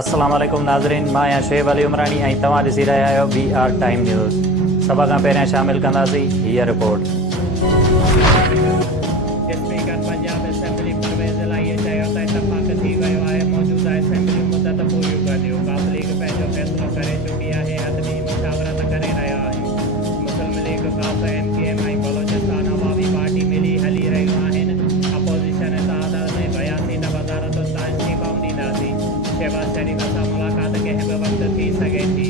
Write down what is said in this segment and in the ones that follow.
अस्सलाम वालेकुम नाज़रीन, मां आहियां शुएब अली उमरानी ऐं तव्हां ॾिसी रहिया आहियो BR टाइम न्यूज़। सभ खां पहिरियां शामिल कंदासीं हीअ report. Speaker Punjab assembly Parvez Elahi चयो त इतफ़ाक़ थी वियो आहे मौजूदा असेंबली मुदत पूरियूं कंदियूं। काफ़ लीग पंहिंजो फ़ैसिलो करे चुकी आहे, अदबी मुशावरत करे रहिया आहिनि। मुस्लिम लीग काफ़ MKM ऐं बलोचिस्तान अवामी पार्टी मिली हली रहियूं आहिनि। अपोज़िशन इत्तेहाद में 82 वज़ारतुनि ताईं इस्तीफ़ाऊं ॾींदासीं। शहबाज़ शरीफ़ सां मुलाक़ात कंहिं बि वक़्तु थी सघे थी।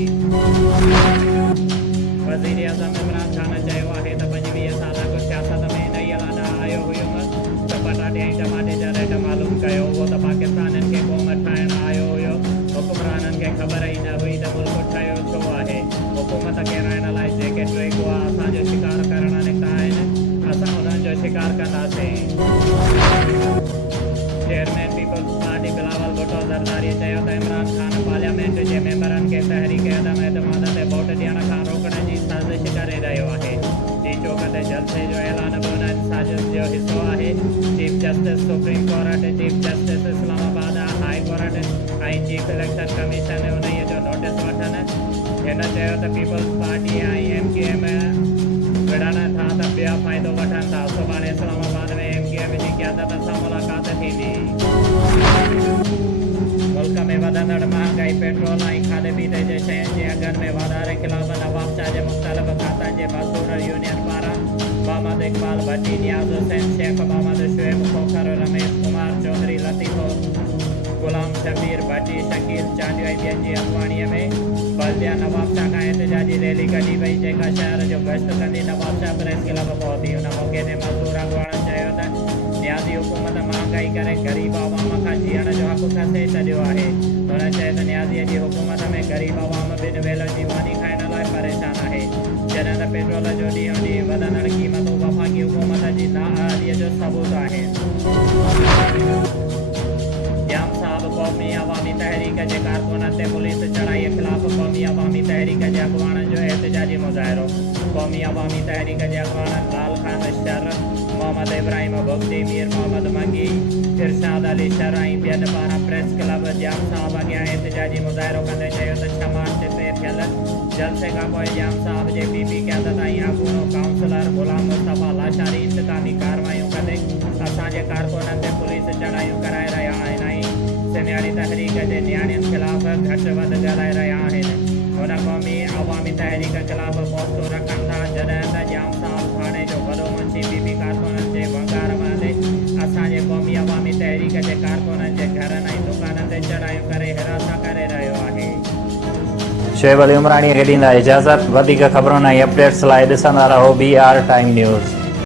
वज़ीर आज़म इमरान ख़ान चयो आहे त 25 साल अॻु सियासत में इन ई लाॾा आयो हुयुमि त पटाटे ऐं टमाटे जा रेट मालूम कयो हुओ त पाकिस्ताननि खे क़ौम ठाहिणु आयो हुयो। हुकुमराननि खे ख़बर ई न हुई त मुल्क ठहियो छो आहे। हुकूमत खे राइण लाइ जेके टे गुआ असांजो शिकार करणु निकिता आहिनि, असां उन्हनि जो शिकार कंदासीं। Chairman peoples party Bilawal Bhutto Zardari चयो त इमरान ख़ान पार्लियामेंट जे मेंबरनि खे तहरीक अदम एतमाद ते वोट ॾियण खां रोकण जी साज़िश करे रहियो आहे। टी चौक ते जलसे जो ऐलान बि उन साज़िश जो हिसो आहे। Chief justice supreme court, chief justice Islamabad high court ऐं चीफ इलेक्शन कमीशन उन्हीअ जो नोटिस वठनि। हिन चयो त पीपल्स पार्टी ऐं MKM विढ़नि था त ॿिया फ़ाइदो वठनि था। सुभाणे इस्लामाबाद में MKM जी क़यादत सां मुलाक़ात थींदी। मुल्क में वधंदड़ महांगाई, पेट्रोल ऐं खाधे पीते जे शयुनि जे अघनि में वाधारे ख़िलाफ़ नवाब शाह जे मुख़्तलिफ़ खातनि जे मज़दूर यूनियन पारां मोहम्मद इकबाल भट्टी, नियाज़ हुसैन शेख, मोहम्मद शुएब खोखर, रमेश कुमार चौधरी, लतीफ़ो गुलाम शबीर भट्टी, शकील चांडियो ऐं ॿियनि जी अॻुवाणीअ में बल्दिया नवाब शाह खां एहतिजाजी रैली कढी वई, जेका शहर जो गश्त कंदी नवाब शाह प्रेस क्लब पहुती। उन मौक़े ते मज़दूर अॻुवाणनि चयो त नियाज़ी हुकूमत महांगाई करे ग़रीब अवाम खां जीअण जो हक़ खसे छॾियो आहे। हुन चयो त नियाज़ीअ जी हुकूमत में ग़रीब अवाम ॿिनि वेलनि जी मानी खाइण लाइ परेशान आहे, जॾहिं त पेट्रोल जो ॾींहों ॾींहुं वधंदड़ क़ीमतूं वफ़ाक़ी हुकूमत जी नाअहलीअ जो सबूत आहिनि। जाम साहब क़ौमी अवामी तहरीक जे कारकुननि ते पुलिस चढ़ाईअ ख़िलाफ़ क़ौमी अवामी तहरीक जे अॻुवाणनि जो एहतिजाजी मुज़ाहिरो। क़ौमी अवामी तहरीक जे अॻुवाणनि लाल खान शर, मोहम्मद इब्राहिम बुग़्ती, मीर मोहम्मद मगी, इरशाद अली शर ऐं ॿियनि पारां प्रेस क्लब जाम साहब अॻियां एहतिजाजी मुज़ाहिरो कंदे चयो त 6 मार्च ते थियल जलसे खां पोइ जाम साहब जे PP क़यादत ऐं अॻूणो काउंसलर ग़ुलाम मुस्तफ़ा लाशारी इंतकामी कार्रवायूं कंदे असांजे कारकुननि ते पुलिस चढ़ायूं कराए रहिया आहिनि ऐं सिंधियाड़ी तहरीक जे नियाणियुनि ख़िलाफ़ घटि वधि ॻाल्हाए रहिया आहिनि। हुन क़ौमी अवामी तहरीक ख़िलाफ़ पोस्टूं रखनि था, जॾहिं त जाम साहब थाणे जो वॾो मुंशी PP कारकुननि जे वंगार में असांजे क़ौमी अवामी तहरीक जे कारकुननि जे घरनि ऐं दुकाननि ते चढ़ायूं करे हिरासा करे रहियो आहे। शुएब अली उमरानी खे ॾींदा इजाज़त। वधीक ख़बरुनि ऐं अपडेट्स लाइ ॾिसंदा रहो BR टाइम न्यूज़।